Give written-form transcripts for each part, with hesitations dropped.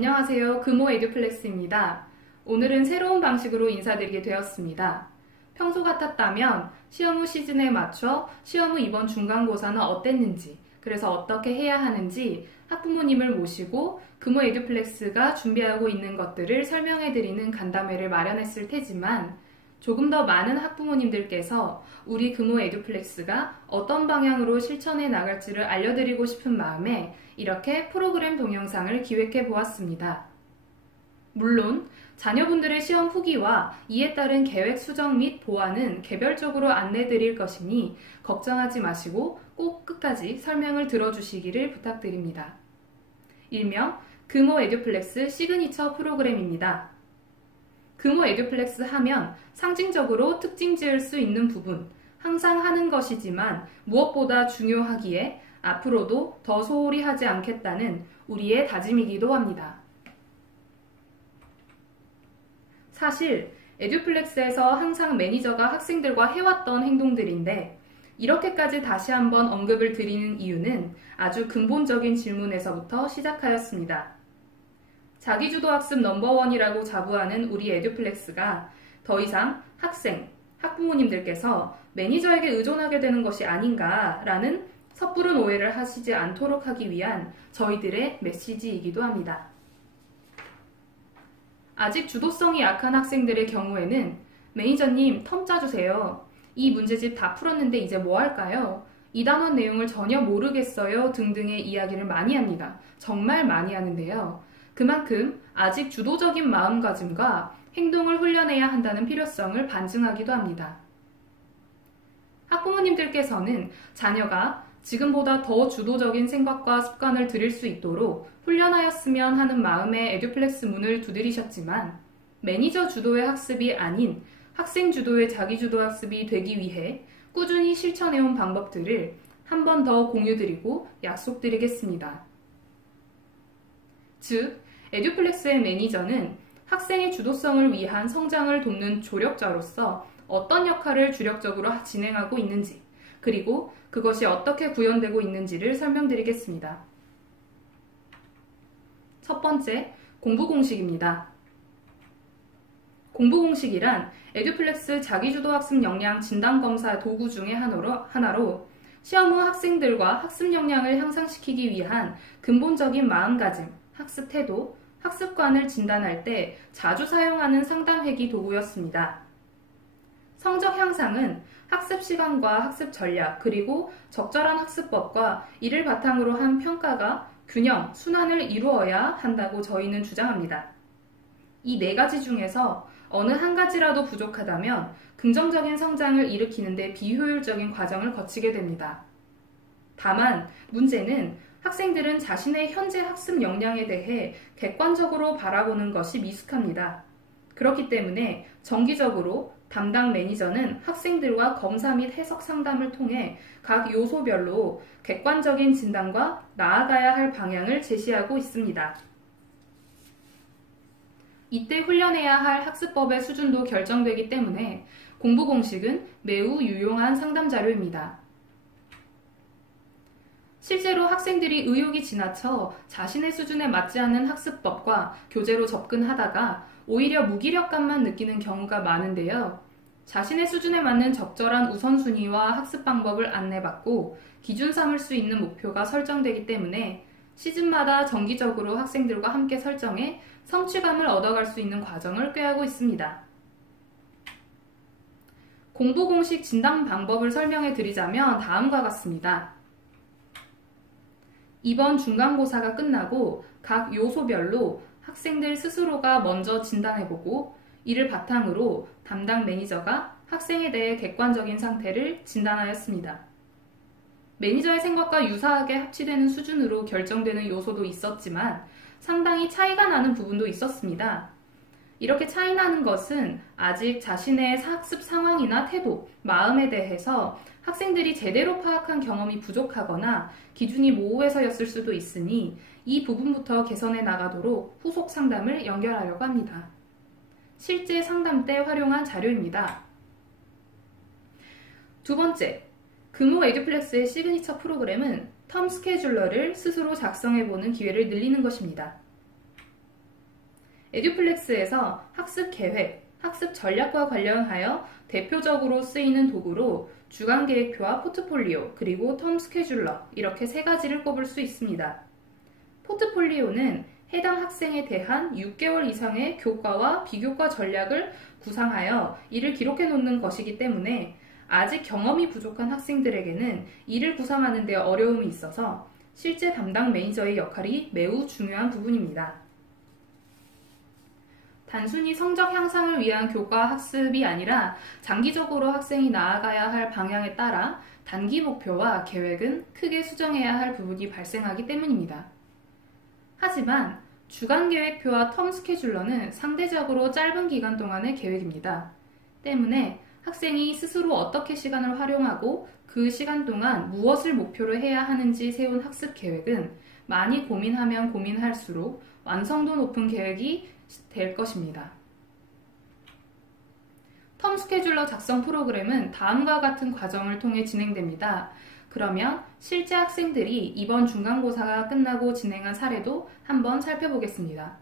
안녕하세요. 금호 에듀플렉스입니다. 오늘은 새로운 방식으로 인사드리게 되었습니다. 평소 같았다면 시험 후 시즌에 맞춰 시험 후 이번 중간고사는 어땠는지, 그래서 어떻게 해야 하는지 학부모님을 모시고 금호 에듀플렉스가 준비하고 있는 것들을 설명해드리는 간담회를 마련했을 테지만 조금 더 많은 학부모님들께서 우리 금호 에듀플렉스가 어떤 방향으로 실천해 나갈지를 알려드리고 싶은 마음에 이렇게 프로그램 동영상을 기획해 보았습니다. 물론 자녀분들의 시험 후기와 이에 따른 계획 수정 및 보완은 개별적으로 안내드릴 것이니 걱정하지 마시고 꼭 끝까지 설명을 들어주시기를 부탁드립니다. 일명 금호 에듀플렉스 시그니처 프로그램입니다. 금호 에듀플렉스 하면 상징적으로 특징 지을 수 있는 부분, 항상 하는 것이지만 무엇보다 중요하기에 앞으로도 더 소홀히 하지 않겠다는 우리의 다짐이기도 합니다. 사실 에듀플렉스에서 항상 매니저가 학생들과 해왔던 행동들인데 이렇게까지 다시 한번 언급을 드리는 이유는 아주 근본적인 질문에서부터 시작하였습니다. 자기주도학습 넘버원이라고 자부하는 우리 에듀플렉스가 더 이상 학생, 학부모님들께서 매니저에게 의존하게 되는 것이 아닌가라는 섣부른 오해를 하시지 않도록 하기 위한 저희들의 메시지이기도 합니다. 아직 주도성이 약한 학생들의 경우에는 매니저님 텀 짜주세요. 이 문제집 다 풀었는데 이제 뭐 할까요? 이 단원 내용을 전혀 모르겠어요 등등의 이야기를 많이 합니다. 정말 많이 하는데요. 그만큼 아직 주도적인 마음가짐과 행동을 훈련해야 한다는 필요성을 반증하기도 합니다. 학부모님들께서는 자녀가 지금보다 더 주도적인 생각과 습관을 들일 수 있도록 훈련하였으면 하는 마음에 에듀플렉스 문을 두드리셨지만 매니저 주도의 학습이 아닌 학생 주도의 자기주도 학습이 되기 위해 꾸준히 실천해온 방법들을 한 번 더 공유드리고 약속드리겠습니다. 즉, 에듀플렉스의 매니저는 학생의 주도성을 위한 성장을 돕는 조력자로서 어떤 역할을 주력적으로 진행하고 있는지, 그리고 그것이 어떻게 구현되고 있는지를 설명드리겠습니다. 첫 번째, 공부 공식입니다. 공부 공식이란 에듀플렉스 자기주도 학습 역량 진단 검사 도구 중의 하나로 시험 후 학생들과 학습 역량을 향상시키기 위한 근본적인 마음가짐, 학습 태도, 학습관을 진단할 때 자주 사용하는 상담 회기 도구였습니다. 성적 향상은 학습 시간과 학습 전략, 그리고 적절한 학습법과 이를 바탕으로 한 평가가 균형, 순환을 이루어야 한다고 저희는 주장합니다. 이 네 가지 중에서 어느 한 가지라도 부족하다면 긍정적인 성장을 일으키는 데 비효율적인 과정을 거치게 됩니다. 다만 문제는 학생들은 자신의 현재 학습 역량에 대해 객관적으로 바라보는 것이 미숙합니다. 그렇기 때문에 정기적으로 담당 매니저는 학생들과 검사 및 해석 상담을 통해 각 요소별로 객관적인 진단과 나아가야 할 방향을 제시하고 있습니다. 이때 훈련해야 할 학습법의 수준도 결정되기 때문에 공부 공식은 매우 유용한 상담 자료입니다. 실제로 학생들이 의욕이 지나쳐 자신의 수준에 맞지 않는 학습법과 교재로 접근하다가 오히려 무기력감만 느끼는 경우가 많은데요. 자신의 수준에 맞는 적절한 우선순위와 학습 방법을 안내받고 기준 삼을 수 있는 목표가 설정되기 때문에 시즌마다 정기적으로 학생들과 함께 설정해 성취감을 얻어갈 수 있는 과정을 꾀하고 있습니다. 공부 공식 진단 방법을 설명해 드리자면 다음과 같습니다. 이번 중간고사가 끝나고 각 요소별로 학생들 스스로가 먼저 진단해보고 이를 바탕으로 담당 매니저가 학생에 대해 객관적인 상태를 진단하였습니다. 매니저의 생각과 유사하게 합치되는 수준으로 결정되는 요소도 있었지만 상당히 차이가 나는 부분도 있었습니다. 이렇게 차이 나는 것은 아직 자신의 학습 상황이나 태도, 마음에 대해서 학생들이 제대로 파악한 경험이 부족하거나 기준이 모호해서였을 수도 있으니 이 부분부터 개선해 나가도록 후속 상담을 연결하려고 합니다. 실제 상담 때 활용한 자료입니다. 두 번째, 금호 에듀플렉스의 시그니처 프로그램은 텀 스케줄러를 스스로 작성해보는 기회를 늘리는 것입니다. 에듀플렉스에서 학습 계획, 학습 전략과 관련하여 대표적으로 쓰이는 도구로 주간 계획표와 포트폴리오, 그리고 텀 스케줄러 이렇게 세 가지를 꼽을 수 있습니다. 포트폴리오는 해당 학생에 대한 6개월 이상의 교과와 비교과 전략을 구상하여 이를 기록해 놓는 것이기 때문에 아직 경험이 부족한 학생들에게는 이를 구상하는 데 어려움이 있어서 실제 담당 매니저의 역할이 매우 중요한 부분입니다. 단순히 성적 향상을 위한 교과 학습이 아니라 장기적으로 학생이 나아가야 할 방향에 따라 단기 목표와 계획은 크게 수정해야 할 부분이 발생하기 때문입니다. 하지만 주간 계획표와 텀 스케줄러는 상대적으로 짧은 기간 동안의 계획입니다. 때문에 학생이 스스로 어떻게 시간을 활용하고 그 시간 동안 무엇을 목표로 해야 하는지 세운 학습 계획은 많이 고민하면 고민할수록 완성도 높은 계획이 될 것입니다. 텀 스케줄러 작성 프로그램은 다음과 같은 과정을 통해 진행됩니다. 그러면 실제 학생들이 이번 중간고사가 끝나고 진행한 사례도 한번 살펴보겠습니다.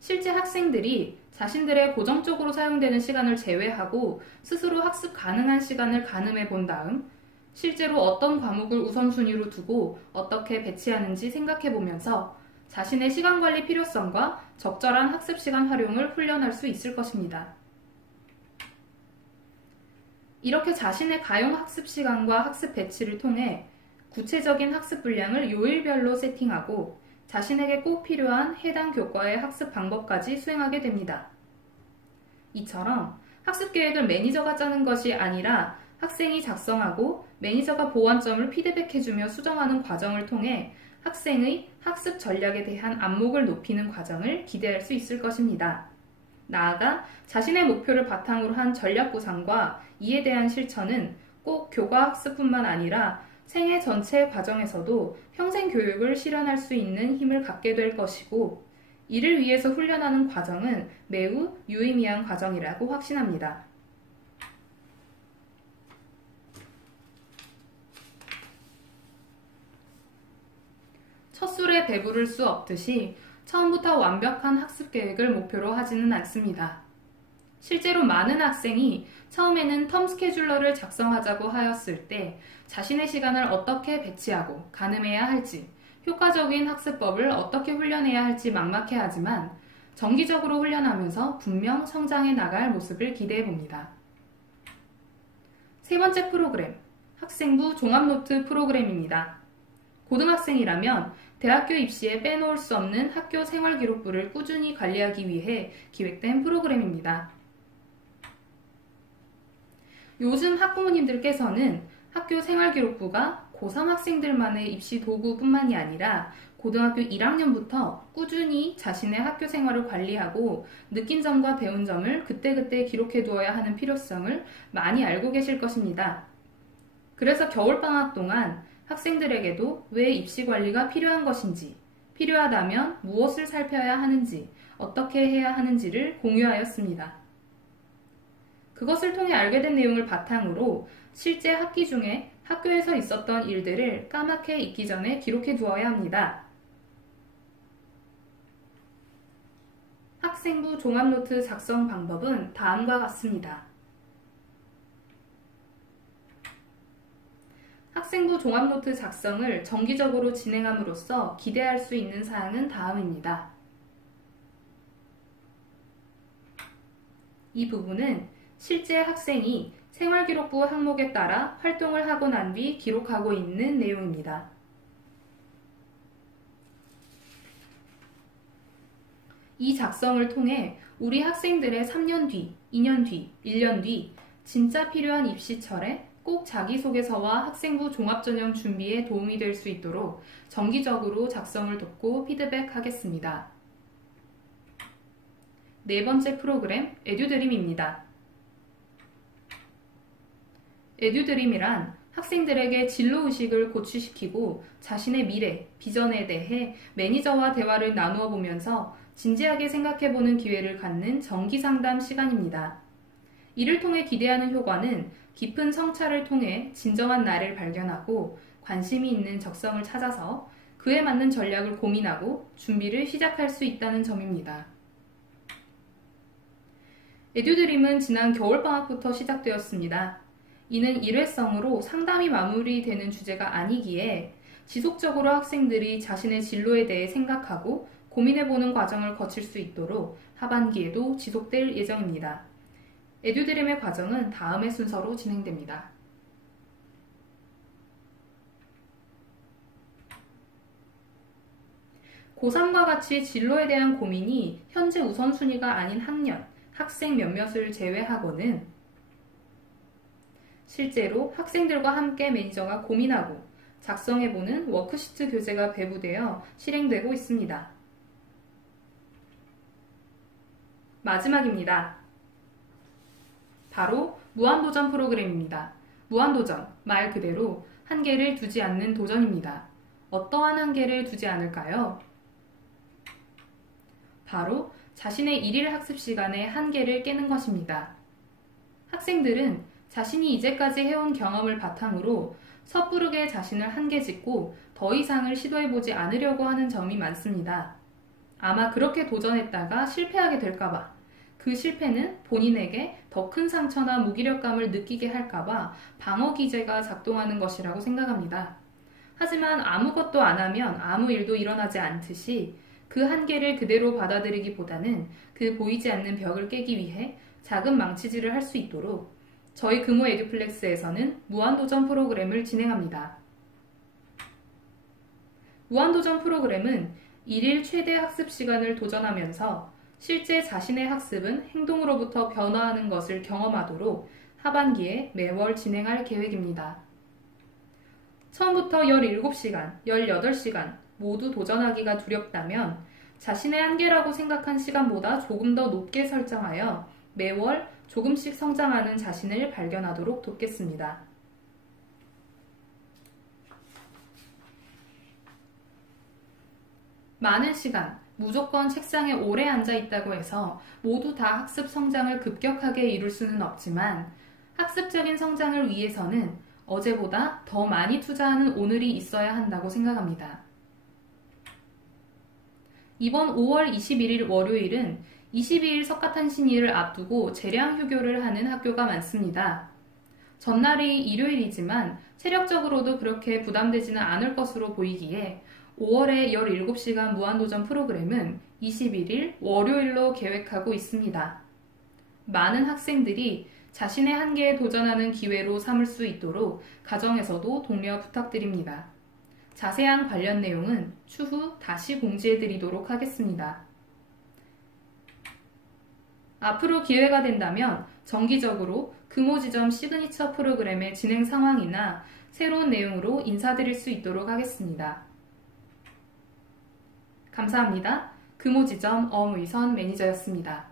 실제 학생들이 자신들의 고정적으로 사용되는 시간을 제외하고 스스로 학습 가능한 시간을 가늠해 본 다음 실제로 어떤 과목을 우선순위로 두고 어떻게 배치하는지 생각해 보면서 자신의 시간관리 필요성과 적절한 학습 시간 활용을 훈련할 수 있을 것입니다. 이렇게 자신의 가용 학습 시간과 학습 배치를 통해 구체적인 학습 분량을 요일별로 세팅하고 자신에게 꼭 필요한 해당 교과의 학습 방법까지 수행하게 됩니다. 이처럼 학습 계획을 매니저가 짜는 것이 아니라 학생이 작성하고 매니저가 보완점을 피드백해주며 수정하는 과정을 통해 학생의 학습 전략에 대한 안목을 높이는 과정을 기대할 수 있을 것입니다. 나아가 자신의 목표를 바탕으로 한 전략 구상과 이에 대한 실천은 꼭 교과 학습뿐만 아니라 생애 전체 과정에서도 평생 교육을 실현할 수 있는 힘을 갖게 될 것이고 이를 위해서 훈련하는 과정은 매우 유의미한 과정이라고 확신합니다. 첫술에 배부를 수 없듯이 처음부터 완벽한 학습 계획을 목표로 하지는 않습니다. 실제로 많은 학생이 처음에는 텀 스케줄러를 작성하자고 하였을 때 자신의 시간을 어떻게 배치하고 가늠해야 할지, 효과적인 학습법을 어떻게 훈련해야 할지 막막해하지만 정기적으로 훈련하면서 분명 성장해 나갈 모습을 기대해 봅니다. 세 번째 프로그램, 학생부 종합노트 프로그램입니다. 고등학생이라면 대학교 입시에 빼놓을 수 없는 학교 생활기록부를 꾸준히 관리하기 위해 기획된 프로그램입니다. 요즘 학부모님들께서는 학교 생활기록부가 고3 학생들만의 입시 도구뿐만이 아니라 고등학교 1학년부터 꾸준히 자신의 학교 생활을 관리하고 느낀 점과 배운 점을 그때그때 기록해 두어야 하는 필요성을 많이 알고 계실 것입니다. 그래서 겨울방학 동안 학생들에게도 왜 입시 관리가 필요한 것인지, 필요하다면 무엇을 살펴야 하는지, 어떻게 해야 하는지를 공유하였습니다. 그것을 통해 알게 된 내용을 바탕으로 실제 학기 중에 학교에서 있었던 일들을 까맣게 잊기 전에 기록해 두어야 합니다. 학생부 종합노트 작성 방법은 다음과 같습니다. 학생부 종합노트 작성을 정기적으로 진행함으로써 기대할 수 있는 사항은 다음입니다. 이 부분은 실제 학생이 생활기록부 항목에 따라 활동을 하고 난 뒤 기록하고 있는 내용입니다. 이 작성을 통해 우리 학생들의 3년 뒤, 2년 뒤, 1년 뒤 진짜 필요한 입시철에 꼭 자기소개서와 학생부 종합전형 준비에 도움이 될 수 있도록 정기적으로 작성을 돕고 피드백하겠습니다. 네 번째 프로그램 에듀드림입니다. 에듀드림이란 학생들에게 진로의식을 고취시키고 자신의 미래, 비전에 대해 매니저와 대화를 나누어 보면서 진지하게 생각해보는 기회를 갖는 정기상담 시간입니다. 이를 통해 기대하는 효과는 깊은 성찰을 통해 진정한 나를 발견하고 관심이 있는 적성을 찾아서 그에 맞는 전략을 고민하고 준비를 시작할 수 있다는 점입니다. 에듀드림은 지난 겨울방학부터 시작되었습니다. 이는 일회성으로 상담이 마무리되는 주제가 아니기에 지속적으로 학생들이 자신의 진로에 대해 생각하고 고민해보는 과정을 거칠 수 있도록 하반기에도 지속될 예정입니다. 에듀드림의 과정은 다음의 순서로 진행됩니다. 고3과 같이 진로에 대한 고민이 현재 우선순위가 아닌 학년, 학생 몇몇을 제외하고는 실제로 학생들과 함께 매니저가 고민하고 작성해보는 워크시트 교재가 배부되어 실행되고 있습니다. 마지막입니다. 바로 무한도전 프로그램입니다. 무한도전, 말 그대로 한계를 두지 않는 도전입니다. 어떠한 한계를 두지 않을까요? 바로 자신의 일일 학습 시간의 한계를 깨는 것입니다. 학생들은 자신이 이제까지 해온 경험을 바탕으로 섣부르게 자신을 한계 짓고 더 이상을 시도해보지 않으려고 하는 점이 많습니다. 아마 그렇게 도전했다가 실패하게 될까봐, 그 실패는 본인에게 더 큰 상처나 무기력감을 느끼게 할까봐 방어 기제가 작동하는 것이라고 생각합니다. 하지만 아무것도 안 하면 아무 일도 일어나지 않듯이 그 한계를 그대로 받아들이기보다는 그 보이지 않는 벽을 깨기 위해 작은 망치질을 할 수 있도록 저희 금호 에듀플렉스에서는 무한도전 프로그램을 진행합니다. 무한도전 프로그램은 일일 최대 학습 시간을 도전하면서 실제 자신의 학습은 행동으로부터 변화하는 것을 경험하도록 하반기에 매월 진행할 계획입니다. 처음부터 17시간, 18시간 모두 도전하기가 두렵다면 자신의 한계라고 생각한 시간보다 조금 더 높게 설정하여 매월 조금씩 성장하는 자신을 발견하도록 돕겠습니다. 많은 시간, 무조건 책상에 오래 앉아 있다고 해서 모두 다 학습 성장을 급격하게 이룰 수는 없지만 학습적인 성장을 위해서는 어제보다 더 많이 투자하는 오늘이 있어야 한다고 생각합니다. 이번 5월 21일 월요일은 22일 석가탄신일을 앞두고 재량 휴교를 하는 학교가 많습니다. 전날이 일요일이지만 체력적으로도 그렇게 부담되지는 않을 것으로 보이기에 5월의 17시간 무한도전 프로그램은 21일 월요일로 계획하고 있습니다. 많은 학생들이 자신의 한계에 도전하는 기회로 삼을 수 있도록 가정에서도 독려 부탁드립니다. 자세한 관련 내용은 추후 다시 공지해드리도록 하겠습니다. 앞으로 기회가 된다면 정기적으로 금호지점 시그니처 프로그램의 진행 상황이나 새로운 내용으로 인사드릴 수 있도록 하겠습니다. 감사합니다. 금호지점 엄의선 매니저였습니다.